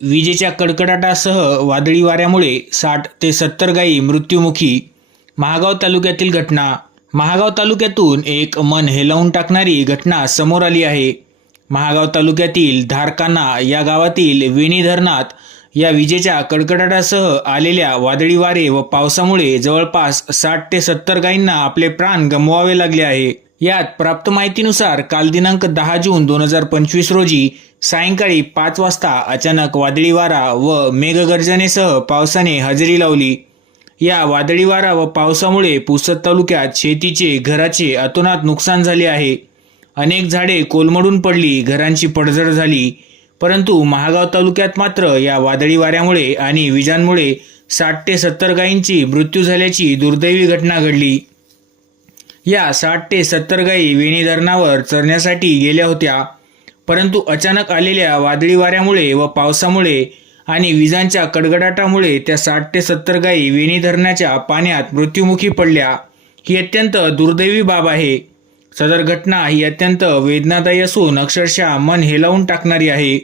विजेच्या कडकडाटासह वादळी वाऱ्यामुळे साठ ते सत्तर गायी मृत्युमुखी. महागाव तालुक्यातील घटना. महागाव तालुक्यातून एक मन हेलावून टाकणारी घटना समोर आली आहे. महागाव तालुक्यातील धारकाना या गावातील वेणी धरणात या विजेच्या कडकडाटासह आलेल्या वादळी वारे व पावसामुळे जवळपास साठ ते सत्तर गायींना आपले प्राण गमवावे लागले आहे. यात प्राप्त माहितीनुसार काल दिनांक दहा जून दोन हजार पंचवीस रोजी सायंकाळी पाच वाजता अचानक वादळी वारा व मेघगर्जनेसह पावसाने हजेरी लावली. या वादळी वारा व पावसामुळे पुसद तालुक्यात शेतीचे घराचे अतोनात नुकसान झाले आहे. अनेक झाडे कोलमडून पडली घरांची पडझड झाली. परंतु महागाव तालुक्यात मात्र या वादळी वाऱ्यामुळे आणि विजांमुळे साठ ते सत्तर गायींची मृत्यू झाल्याची दुर्दैवी घटना घडली. या साठ ते सत्तर गायी वेणी धरणावर चरण्यासाठी गेल्या होत्या. परंतु अचानक आलेल्या वादळी वाऱ्यामुळे व पावसामुळे आणि विजांच्या कडगडाटामुळे त्या साठ ते सत्तर गायी वेणी धरणाच्या पाण्यात मृत्युमुखी पडल्या. ही अत्यंत दुर्दैवी बाब आहे. सदर घटना ही अत्यंत वेदनादायी असून अक्षरशः मन हेलावून टाकणारी आहे.